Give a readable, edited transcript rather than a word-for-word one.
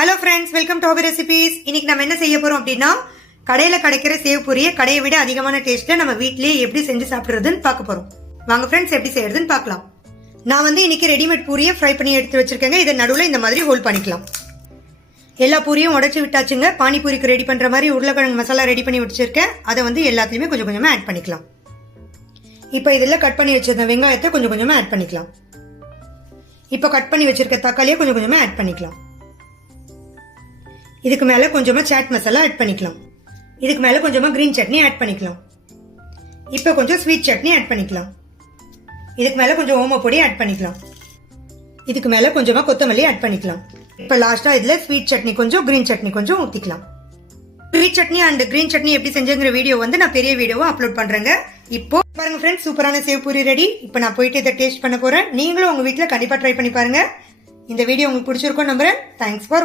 Hello friends, welcome to hobby recipes. இன்னைக்கு நம்ம என்ன செய்ய போறோம் அப்படின்னா, கடையில் கிடைக்கிற சேவ் பூரியை கடையை விட அதிகமான டேஸ்ட்ல நம்ம வீட்லயே எப்படி செஞ்சு சாப்பிடுறதுன்னு பார்க்க போறோம். வாங்க ஃப்ரெண்ட்ஸ், எப்படி செய்யறதுன்னு பார்க்கலாம். நான் இன்னைக்கு ரெடிமேட் பூரியை ஃப்ரை பண்ணி எடுத்து வச்சிருக்கேங்க. இதை நடுவில் இந்த மாதிரி ஹோல்ட் பண்ணிக்கலாம். எல்லா பூரியும் உடச்சி விட்டாச்சுங்க. பானிபூரிக்கு ரெடி பண்ற மாதிரி உருளைக்கிழங்கு மசாலா ரெடி பண்ணி வச்சிருக்கேன். அதை எல்லாத்தையுமே கொஞ்சம் கொஞ்சமா ஆட் பண்ணிக்கலாம். இப்போ இதில் கட் பண்ணி வச்சிருந்த வெங்காயத்தை கொஞ்சம் கொஞ்சமா ஆட் பண்ணிக்கலாம். இப்போ கட் பண்ணி வச்சிருக்க தக்காளியை கொஞ்சம் கொஞ்சமா ஆட் பண்ணிக்கலாம். இதுக்கு மேல கொஞ்சமா சாட் மசாலா ஆட் பண்ணிக்கலாம். இதுக்கு மேல கொஞ்சமா கிரீன் சட்னி ஆட் பண்ணிக்கலாம். இப்போ கொஞ்சம் ஸ்வீட் சட்னி ஆட் பண்ணிக்கலாம். இதுக்கு மேல கொஞ்சம் ஓம பொடி ஆட் பண்ணிக்கலாம். இதுக்கு மேல கொஞ்சமா கொத்தமல்லி ஆட் பண்ணிக்கலாம். இப்போ லாஸ்டா இதுல ஸ்வீட் சட்னி கொஞ்சம், கிரீன் சட்னி கொஞ்சம் ஊத்திக்கலாம். Sweet chutney and green chutney எப்படி செஞ்சுங்கிற வீடியோ நான் பெரிய வீடியோவா அப்லோட் பண்றேங்க. இப்போ பாருங்க ஃப்ரெண்ட்ஸ், சூப்பரான சேவ் பூரி ரெடி. இப்போ நான் போயிட்டு இதை டேஸ்ட் பண்ண போறேன். நீங்களும் உங்க வீட்டுல கண்டிப்பா ட்ரை பண்ணி பாருங்க. இந்த வீடியோ உங்களுக்கு பிடிச்சிருக்கும் நம்புறேன். Thanks for